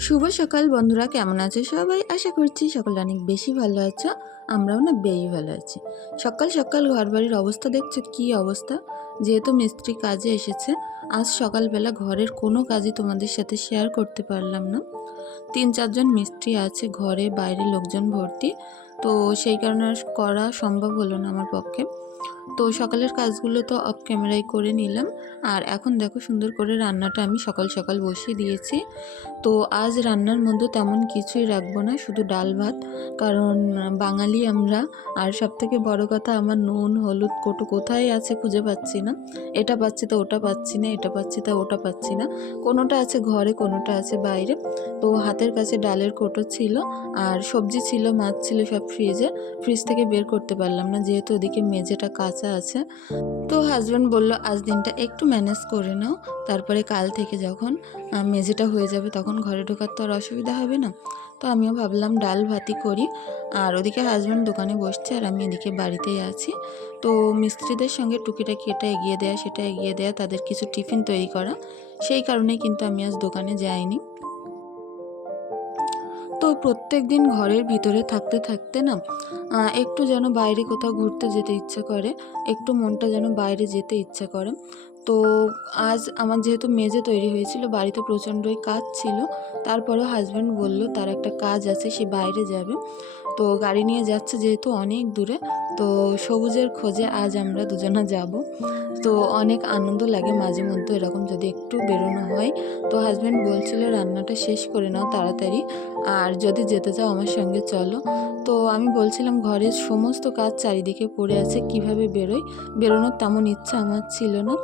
শুভ সকাল বন্ধুরা, কেমন আছো সবাই? আশা করছি সকলে অনেক বেশি ভালো আছো, আমরাও না বেশি ভালো আছি। সকাল সকাল ঘর বাড়ির অবস্থা দেখছ কি অবস্থা? যেহেতু মিস্ত্রি কাজে এসেছে, আজ সকালবেলা ঘরের কোনো কাজই তোমাদের সাথে শেয়ার করতে পারলাম না। তিন চারজন মিস্ত্রি আছে, ঘরে বাইরে লোকজন ভর্তি, তো সেই কারণে করা সম্ভব হলো না আমার পক্ষে। তো সকালের কাজগুলো তো অফ ক্যামেরায় করে নিলাম। আর এখন দেখো সুন্দর করে রান্নাটা আমি সকাল সকাল বসিয়ে দিয়েছি। তো আজ রান্নার মধ্যে তেমন কিছুই রাখব না, শুধু ডাল ভাত। কারণ বাঙালি আমরা, আর সব থেকে বড় কথা আমার নুন, হলুদ, কোটো কোথায় আছে খুঁজে পাচ্ছি না। এটা পাচ্ছি তো ওটা পাচ্ছি না, এটা পাচ্ছি তা ওটা পাচ্ছি না। কোনোটা আছে ঘরে, কোনোটা আছে বাইরে। তো হাতের কাছে ডালের কোটো ছিল আর সবজি ছিল, মাছ ছিল সব ফ্রিজে। ফ্রিজ থেকে বের করতে পারলাম না, যেহেতু ওদিকে মেঝেটা কাঁচা আছে। তো হাজব্যান্ড বলল, আজ দিনটা একটু ম্যানেজ করে নাও, তারপরে কাল থেকে যখন মেঝেটা হয়ে যাবে তখন ঘরে ঢোকার তো আর অসুবিধা হবে না। তো আমিও ভাবলাম, ডাল ভাতি করি। আর ওদিকে হাজব্যান্ড দোকানে বসছে আর আমি এদিকে বাড়িতেই আছি। তো মিস্ত্রিদের সঙ্গে টুকিটাকি এটা এগিয়ে দেয়া, সেটা এগিয়ে দেয়া, তাদের কিছু টিফিন তৈরি করা, সেই কারণেই কিন্তু আমি আজ দোকানে যাইনি। তো প্রত্যেক দিন ঘরের ভিতরে থাকতে থাকতে না একটু যেন বাইরে কোথাও ঘুরতে যেতে ইচ্ছা করে, একটু মনটা যেন বাইরে যেতে ইচ্ছা করে। তো আজ আমার যেহেতু মেজে তৈরি হয়েছিল, বাড়িতে প্রচণ্ডই কাজ ছিল, তারপরেও হাজব্যান্ড বলল, তার একটা কাজ আছে, সে বাইরে যাবে। তো গাড়ি নিয়ে যাচ্ছে যেহেতু অনেক দূরে তো সবুজের খোঁজে আজ আমরা দুজনা যাব। তো অনেক আনন্দ লাগে মাঝে মধ্যে এরকম যদি একটু বেরোনো হয়। তো হাজব্যান্ড বলছিল রান্নাটা শেষ করে নাও তাড়াতাড়ি। আর যদি যেতে চাও আমার সঙ্গে চলো। তো আমি বলছিলাম ঘরের সমস্ত কাজ চারিদিকে পড়ে আছে, কীভাবে বেরোই? বেরোনোর তেমন ইচ্ছা আমার ছিল না।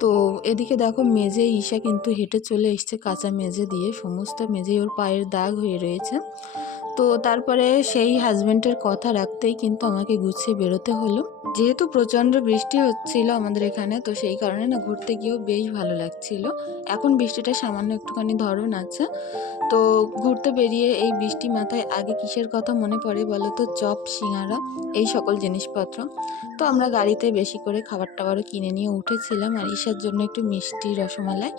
তো এদিকে দেখো মেজে ঈশা কিন্তু হেঁটে চলে এসছে কাঁচা মেজে দিয়ে। সমস্ত মেজেই ওর পায়ের দাগ হয়ে রয়েছে। তো তারপরে সেই হাজব্যান্ডের কথা রাখতেই কিন্তু আমাকে গুছিয়ে বেরোতে হলো। যেহেতু প্রচণ্ড বৃষ্টি হচ্ছিল আমাদের এখানে, তো সেই কারণে না ঘুরতে গিয়েও বেশ ভালো লাগছিল। এখন বৃষ্টিটা সামান্য একটুখানি ধরন আছে। তো ঘুরতে বেরিয়ে এই বৃষ্টি মাথায় আগে কিসের কথা মনে পড়ে বলো তো? চপ, সিঙ্গারা, এই সকল জিনিসপত্র। তো আমরা গাড়িতে বেশি করে খাবার টাবারও কিনে নিয়ে উঠেছিলাম আর ঈশার জন্য একটু মিষ্টি রসমালাই,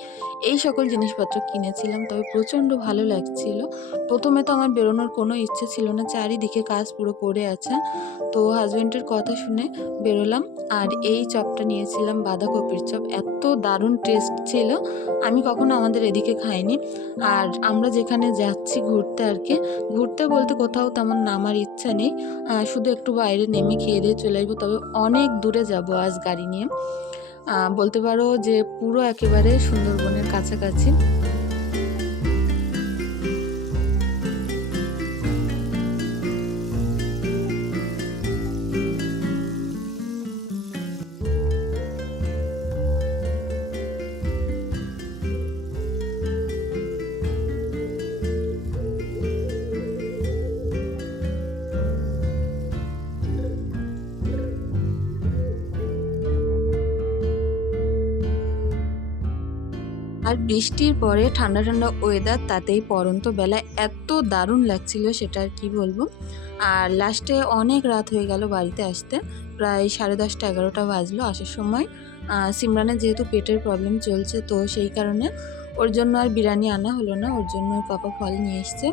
এই সকল জিনিসপত্র কিনেছিলাম। তবে প্রচণ্ড ভালো লাগছিল। প্রথমে তো আমার বেরোনোর কোনো ইচ্ছে ছিল না, চারিদিকে কাজ পুরো পড়ে আছে। তো হাজব্যান্ডের কথা শুনে বেরোলাম আর এই চপটা নিয়েছিলাম বাঁধাকপির চপ। এত দারুণ টেস্ট ছিল। আমি কখনো আমাদের এদিকে খাইনি। আর আমরা যেখানে যাচ্ছি ঘুরতে আর কি, ঘুরতে বলতে কোথাও তেমন নামার ইচ্ছা নেই। শুধু একটু বাইরে নেমে খেয়ে দিয়ে চলে আসব। তবে অনেক দূরে যাব আজ গাড়ি নিয়ে। বলতে পারো যে পুরো একেবারে সুন্দরবনের কাছাকাছি। আর বৃষ্টির পরে ঠান্ডা ঠান্ডা ওয়েদার তাতেই পরন্ত বেলা এত দারুণ লাগছিল সেটা আর কি বলব। আর লাস্টে অনেক রাত হয়ে গেল বাড়িতে আসতে। প্রায় সাড়ে দশটা এগারোটা বাজলো আসার সময়। সিমরানের যেহেতু পেটের প্রবলেম চলছে তো সেই কারণে ওর জন্য আর বিরিয়ানি আনা হলো না, ওর জন্য পাপা ফল নিয়ে এসছে।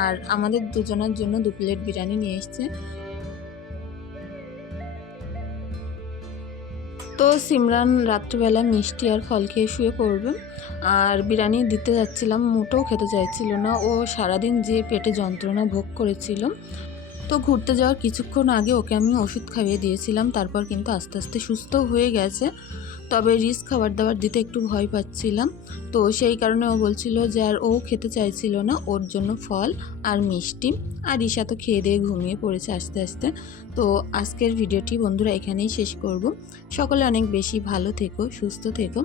আর আমাদের দুজনের জন্য দু প্লেট বিরিয়ানি নিয়ে এসছে। তো সিমরান রাত্রিবেলা মিষ্টি আর ফল খেয়ে শুয়ে পড়বে। আর বিরিয়ানি দিতে যাচ্ছিলাম, মোটেও খেতে চাইছিল না। ও সারাদিন যে পেটে যন্ত্রণা ভোগ করেছিল তো ঘুরতে যাওয়ার কিছুক্ষণ আগে ওকে আমি ওষুধ খাইয়ে দিয়েছিলাম, তারপর কিন্তু আস্তে আস্তে সুস্থ হয়ে গেছে। তবে রিস্ক খাবার দাবার দিতে একটু ভয় পাচ্ছিলাম। তো সেই কারণে ও বলছিল যে আর ও খেতে চাইছিল না, ওর জন্য ফল আর মিষ্টি। আর ঈশা তো খেয়ে দিয়ে ঘুমিয়ে পড়েছে আস্তে আস্তে। তো আজকের ভিডিওটি বন্ধুরা এখানেই শেষ করব। সকলে অনেক বেশি ভালো থেকো, সুস্থ থেকো।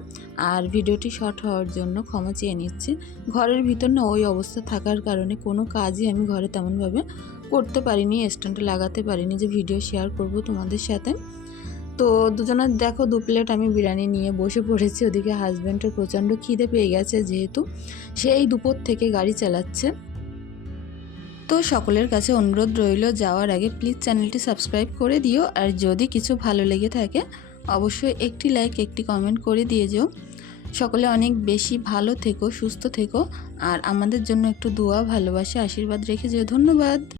আর ভিডিওটি শর্ট হওয়ার জন্য ক্ষমা চেয়ে নিচ্ছি। ঘরের ভিতর না ওই অবস্থা থাকার কারণে কোনো কাজই আমি ঘরে তেমনভাবে করতে পারিনি, স্ট্যান্ডে লাগাতে পারিনি যে ভিডিও শেয়ার করব তোমাদের সাথে। তো দুজনের দেখো দু প্লেট আমি বিরিয়ানি নিয়ে বসে পড়েছি, ওদিকে হাজব্যান্ডের প্রচণ্ড খিদে পেয়ে গেছে যেহেতু সে এই দুপুর থেকে গাড়ি চালাচ্ছে। তো সকলের কাছে অনুরোধ রইল, যাওয়ার আগে প্লিজ চ্যানেলটি সাবস্ক্রাইব করে দিও, আর যদি কিছু ভালো লেগে থাকে, অবশ্যই একটি লাইক একটি কমেন্ট করে দিয়ে যেও। সকলে অনেক বেশি ভালো থেকো, সুস্থ থেকো, আর আমাদের জন্য একটু দোয়া, ভালোবাসা, আশীর্বাদ রেখে যেও। ধন্যবাদ।